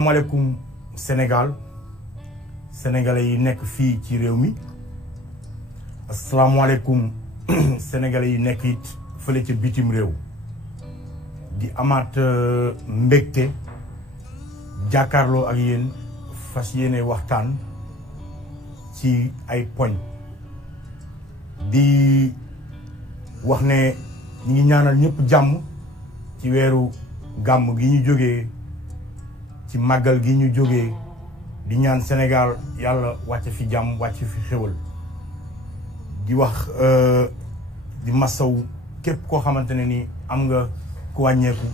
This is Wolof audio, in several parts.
asalaamaaleykum Sénégal sénégalais yi nekk fii ci réew mi asalaamaaleykum sénégalais yi nekk it fële ca bitim réew di amaat mbégte jàkkaarloo ak yéen fas yéene waxtaan ci ay poñ di wax ne ñi ngi ñaanal ñëpp jàmm ci weeru gàmm gi ñu jógee ci màggal gi ñu jógee di ñaan Sénégal yàlla wàcc fi jàmm wàcc fi xéwal di wax di massaw képp koo xamante ne ni am nga ku wàññeeku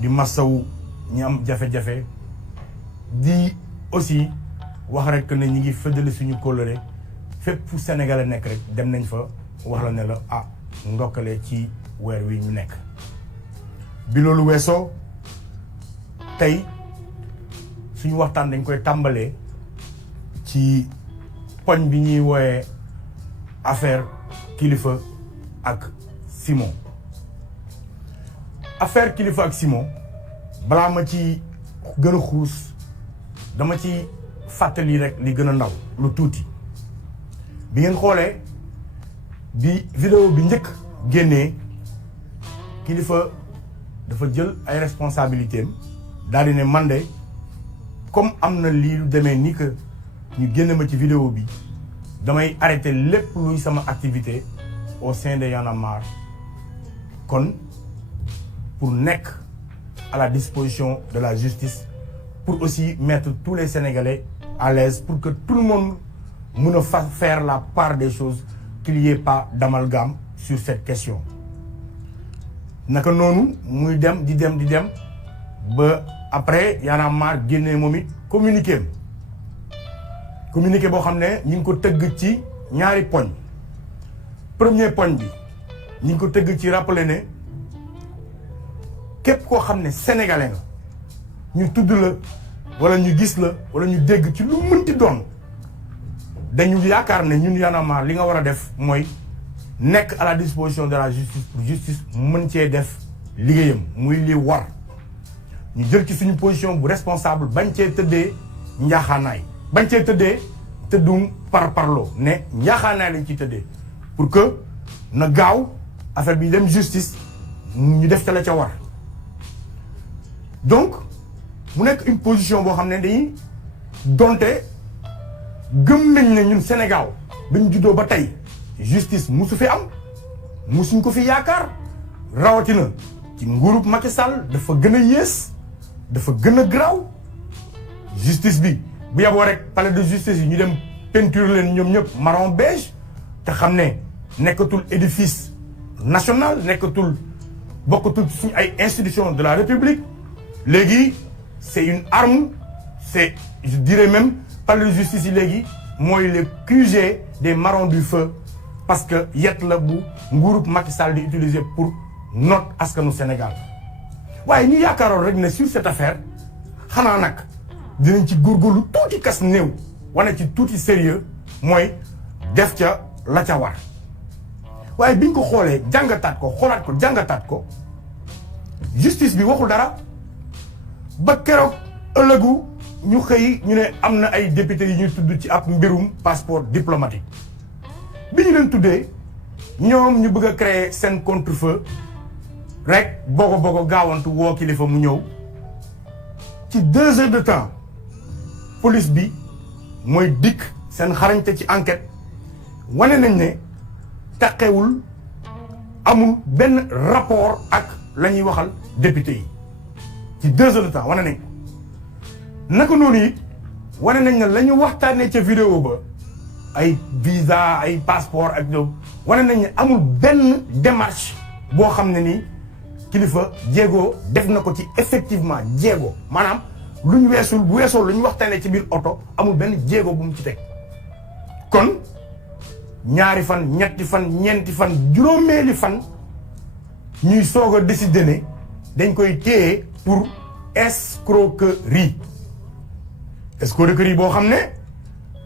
di massaw ñi am jafe-jafe di aussi wax rek ne ñi ngi fëddali suñu kóllëre fépp fu Sénégalais nekk rek dem nañ fa wax la ne la ndokkale ci weer wi ñu nekk. bi loolu weesoo tey suñu waxtaan dañ koy tàmbalee ci poñ bi ñuy wooyee affaire Kilifeu ak Simon. affaire Kilifeu ak Simon balaa ma ci gën a xuus dama ci fàttali rek li gën a ndaw lu tuuti. bi ngeen xoolee bi vidéo bi njëkk génnee Kilifeu dafa jël ay responsabilités am daal di ne man de comme am na lii lu demee ni que ñu génne ma ci vidéo bi damay arrêter lépp luy sama activité au sein de Y'en a marre kon pour nekk à la disposition de la justice pour aussi mettre tous les Sénégalais à l'aise pour que tout le monde mën a faire la part des choses qu'il n'y ait pas d'amalgame sur cette question. naka noonu muy dem di dem ba après Y'en a marre génnee moom it communiqué boo xam ne ñu ngi ko tëgg ci ñaari poñ. premier poñ bi ñu ngi ko tëgg ci rappeler ne képp koo xam ne sénégalais nga ñu tudd la wala ñu gis la wala ñu dégg ci lu mënti doon dañu yaakaar ne ñun Y'en a marre li nga war a def mooy nekk à la disposition de la justice pour justice mën cee def liggéeyam muy li war. ñu jël ci suñu position bu responsable bañ cee tëddee njaaxaanaay bañ cee tëddee tëddum parloo ne njaaxaanaay lañ ciy tëddee pour que na gaaw affaire bi dem justice ñu def ca la ca war. donc mu nekk une position boo xam ne dañuy donte gëm nañ ne ñun Sénégal bañ juddoo ba tey justice musu fi am musuñ ko fi yaakaar rawatina ci nguurub Macky Sall dafa gën a yées dafa gën a garaaw justice bi bu yaboo rek palais de justice yi ñu dem peinture leen ñoom ñëpp marron beige te xam ne nekkatul édifice national nekkatul bokkatul suñu ay institutions de la République léegi c'est une arme c'est je dirais même palais de justice yi léegi mooy le QG des marrons du feu parce que yet la bu nguurub Macky Sall di utiliser pour noot askanu Sénégal waaye ñu yaakaaroon rek ne sur cette affaire xanaa nag dinañ ci góorgóorlu tuuti kas néew wane ci tuuti sérieux mooy def ca la ca war waaye biñ ko xoolee jàngataat ko xoolaat ko jàngataat ko justice bi waxul dara ba keroog ëllëgu ñu xëy ñu ne am na ay députés yi ñuy tudd ci ab mbirum passeport diplomatique bi ñu leen tuddee ñoom ñu bëgg a créer seen contre-feu rek bogo gaawantu woo Kilifeu mu ñëw ci 2 heures de temps police bi mooy dikk seen xarañte ci enquête wane nañ ne taqewul amul benn rapport ak la ñuy waxal député yi ci 2 heures de temps wane nañ naka noonu it wane nañ ne la ñu waxtaanee ca vidéo ba ay visa ay passeport ak ñoom wane nañ ne amul benn démarche boo xam ne nii Kilifeu jéego def na ko ci effectivement jéego maanaam lu ñu weesul bu weesoo lu ñu waxtaanee ci biir oto amul benn jéego bu mu ci teg kon ñaari fan ñetti fan ñeenti fan juróomeeli fan ñuy soog a décider ne dañ koy téye pour escroquerie boo xam ne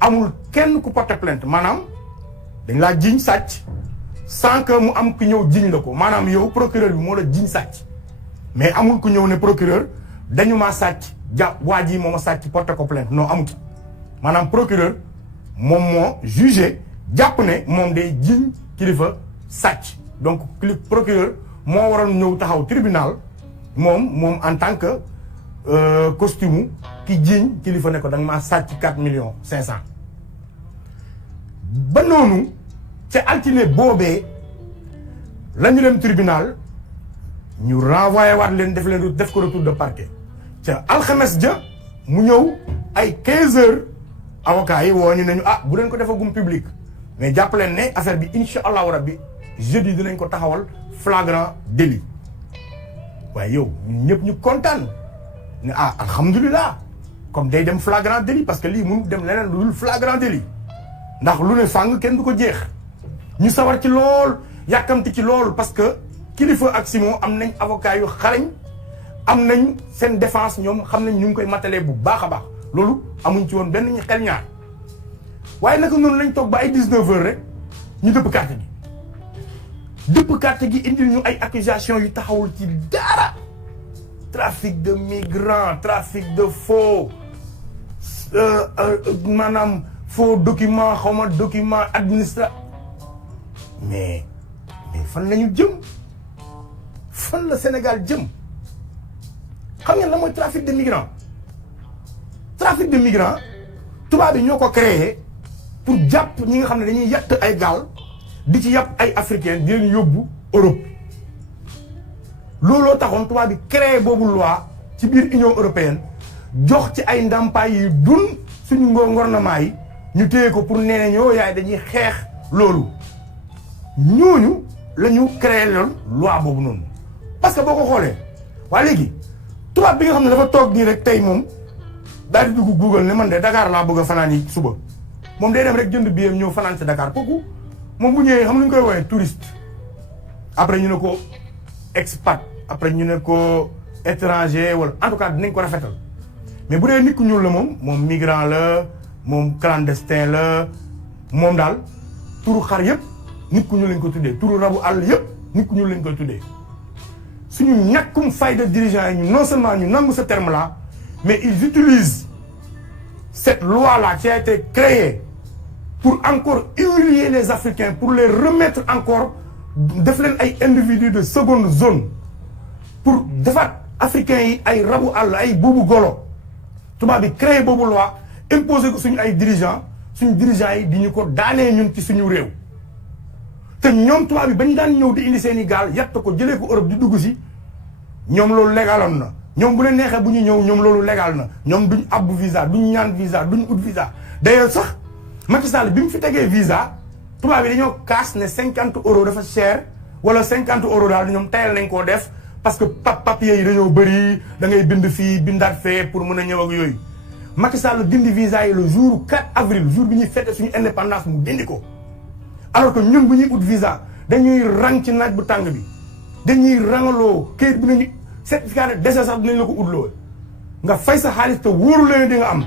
amul kenn ku porter plainte maanaam dañ laa jiiñ sàcc sans que mu am ku ñëw jiiñ la ko maanaam yow procureur bi moo la jiiñ sàcc mais amul ku ñëw ne procureur dañu maa sàcc jàpp waa ji moom a sàcc porté ko plainte non amut maanaam procureur moom moo jugé jàpp ne moom day jiñ kilifa sàcc donc procureur moo waroon ñëw taxaw tribunal moom en tant que costume ki jiñ kilifa ne ko da nga maa sàcc 4 millions 500 ba noonu ca altine boobee la ñu dem tribunal ñu renvoyé waat leen def ko retour de parquet ca alxames ja mu ñëw ay 15 heures avocats yi woo ñu ne ñu bu leen ko defagum public mais jàpp leen ne affaire bi incha allahu rabbi jeudi dinañ ko taxawal flagrant délit waaye yow ñun ñëpp ñu kontaan ne alhamdulilah comme day dem flagrant délit parce que lii mënu dem leneen lu dul flagrant délit ndax lu ne fàng kenn du ko jeex ñu sawar ci lool yàkkamti ci lool parce que Kilifeu ak Simon am nañ avocat yu xarañ am nañ seen défense ñoom xam nañ ñu ngi koy matalee bu baax a baax loolu amuñ ci woon benn ñu xel ñaar waaye naka noonu lañ toog ba ay 19 heures rek ñu dëpp carte gi indil ñu ay accusations yu taxawul ci dara trafic de migrants trafic de faux maanaam faux document xawma document administratif mais fan la ñu jëm fan la Sénégal jëm xam ngeen la mooy trafic de migrants tubaab yi ñoo ko créé pour jàpp ñi nga xam ne dañuy yatt ay gaal di ci yàpp ay africains di leen yóbbu Europe looloo taxoon tubaab bi créé boobu loi ci biir Union européenne jox ci ay ndàmpaay yi dun suñu gouvernement yi ñu téye ko pour nee ñoo yaay dañuy xeex loolu ñooñu la ñu créé loon loi boobu noonu parce que boo ko xoolee waaye léegi tubaab bi nga xam ne dafa toog nii rek tey moom daal di dugg Google ne man de Dakar laa bëgg a fanaan yi suba moom day dem rek jënd billet ñëw fanaan si Dakar kooku moom bu ñëwee xam lu ñu koy woowee touriste après ñu ne ko expat après ñu ne ko étranger wala en tout cas dinañ ko rafetal mais bu dee nit ku ñuul la moom migrant la moom clandestin la moom daal turu xar yëpp nit ku ñuul lañ ko tuddee turu rabu àll yëpp nit ku ñuul lañ koy tuddee suñu ñàkkum fayda dirigeants yi ñu non seulement ñu nangu ce terme là mais ils utilisent cette loi là qui a été créée pour encore humilier les Africains pour les remettre encore def leen ay individus de seconde zone pour defaat africains yi ay rabu àll ay buubu golo tubaab bi créé boobu loi imposé ko suñu ay dirigeants yi di ñu ko daanee ñun ci suñu réew te ñoom tubaab bi bañ daan ñëw di indi seen i gaal yatt ko jëlee ko Europe di dugg si ñoom loolu légaloon na ñoom bu leen neexee bu ñu ñëw ñoom loolu légal na ñoom duñ abbu visa duñ ñaan visa duñ ut visa d'ailleurs sax Macky Sall bi mu fi tegee visa tubaab bi dañoo kaas ne 50 € dafa cher wala 50 € daal ñoom tayal nañ koo def parce que papier yi dañoo bëri da ngay bind fii bindaat fee pour mën a ñëw ak yooyu Macky Sall dindi visa yi le jour 4 avril jour bi ñuy fête suñu indépendance mu dindi ko alors que ñun bu ñuy ut visa dañuy rang ci naaj bu tàng bi dañuy rangaloo kayit bi nañu certificat de décès sax dinañ la ko utloo nga fay sa xaalis te wóoru leen di nga am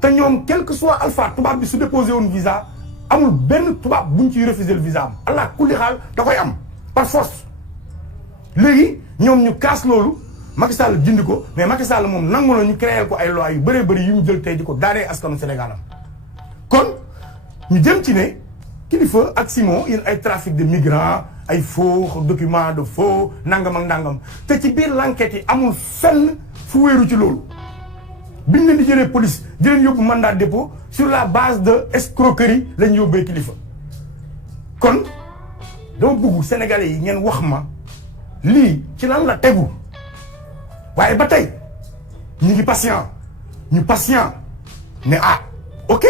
te ñoom quel que soit alpha tubaab bi su déposé woon visa amul benn tubaab buñ ciy refuser le visa am allah kulli xaal da koy am par force léegi ñoom ñu kaas loolu Macky Sall dindi ko mais Macky Sall moom nangu na ñu créé ko ay loi yu bëree bëri yu ñu jël tey di ko daanee askanu Sénégal am kon ñu jëm ci ne Kilifeu ak Simon yéen ay trafic de migrants ay faux documents de faux nangam ak nangam te ci biir l'enquête yi amul fenn fu wéeru ci loolu biñ leen di jëlee police di leen yóbbu mandat de dépôt sur la base de escroquerie lañ yóbbee Kilifeu kon dama bëgg Sénégalais yi ngeen wax ma lii ci lan la tegu waaye ba tey ñu ngi patient ne ok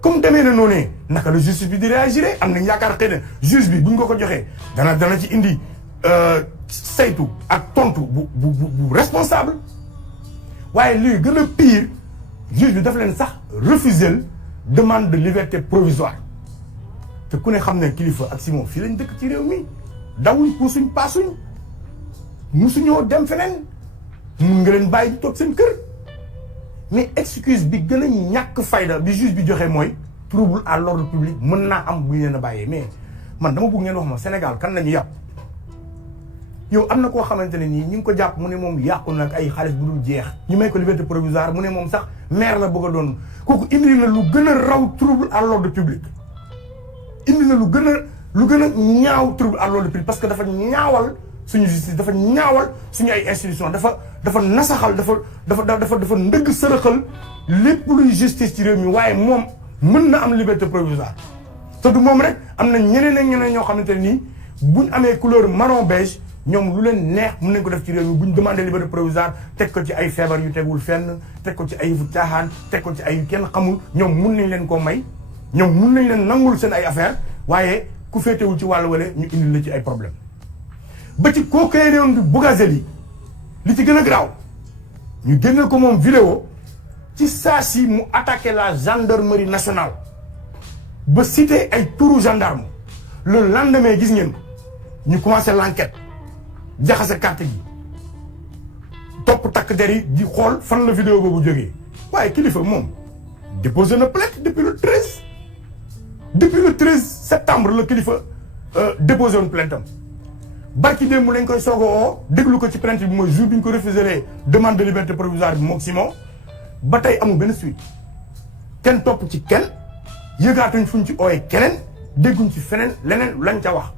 comme demee na noonu naka la justice bi di réagir am nañ yaakaar xëy na juge bi buñ ko joxee dana ci indi saytu ak tontu bu responsable waaye lii gën a pire juge bi daf leen sax refuser demande de liberté provisoire te ku ne xam ne Kilifeu ak Simon fii lañ dëkk ci réew mi dawuñ puusuñ paasuñ musuñoo dem feneen mun nga leen bàyyi di toog seen kër mais excuse bi gën a ñàkk fayda bi juge bi joxe mooy trouble à l'ordre public mën naa am bu ñu leen a bàyyee mais man dama bëgg ngeen wax ma Sénégal kan la ñu yàpp yow am na koo xamante ne nii ñu ngi ko jàpp mu ne moom yàqu nag ay xaalis bu dul jeex ñu may ko liberté provisoire mu ne moom sax maire la bëgg a doon kooku indi na lu gën a raw trouble à l'ordre public indi na lu gën a ñaaw trouble à l'ordre public parce que dafa ñaawal suñu justice dafa ñaawal suñu ay institution dafa nasaxal dafa ndëgg sërëxal lépp luy justice ci réew mi waaye moom mën na am liberté provisoire te du moom rek am na ñeneen ak ñeneen ñoo xamante ne nii buñ amee couleur marron beige ñoom lu leen neex mën nañ ko def ci réew mi buñ demandé liberté provisoire teg ko ci ay feebar yu tegul fenn teg ko ci ay fu caaxaan teg ko ci ay kenn xamul ñoom mun nañ leen koo may ñoom mun nañ leen nangul seen ay affaire waaye ku féetewul ci wàllu wala ñu indil la ci ay problème ba ci kooku réew bi Bougazelli li ci gën a garaaw ñu génne ko moom vidéo ci saa si mu attaqué la gendarmerie nationale ba cité ay turu gendarme le lendemain gis ngeen ko ñu commencé l'enquête jaxase carte gi topp takk der yi di xool fan la vidéo boobu jógee waaye kilifa moom déposé na plainte depuis le 13 septembre la kilifa déposé woon plainte am barki démb lañ koy soog a oo déglu ko ci plainte bi mooy jour bi ñu ko refusé demande de liberté provisoire bi moom Simon ba tey amul benn suite kenn topp ci kenn yëgaatuñ fuñ ci ooyee keneen dégguñ ci feneen leneen lañ ca wax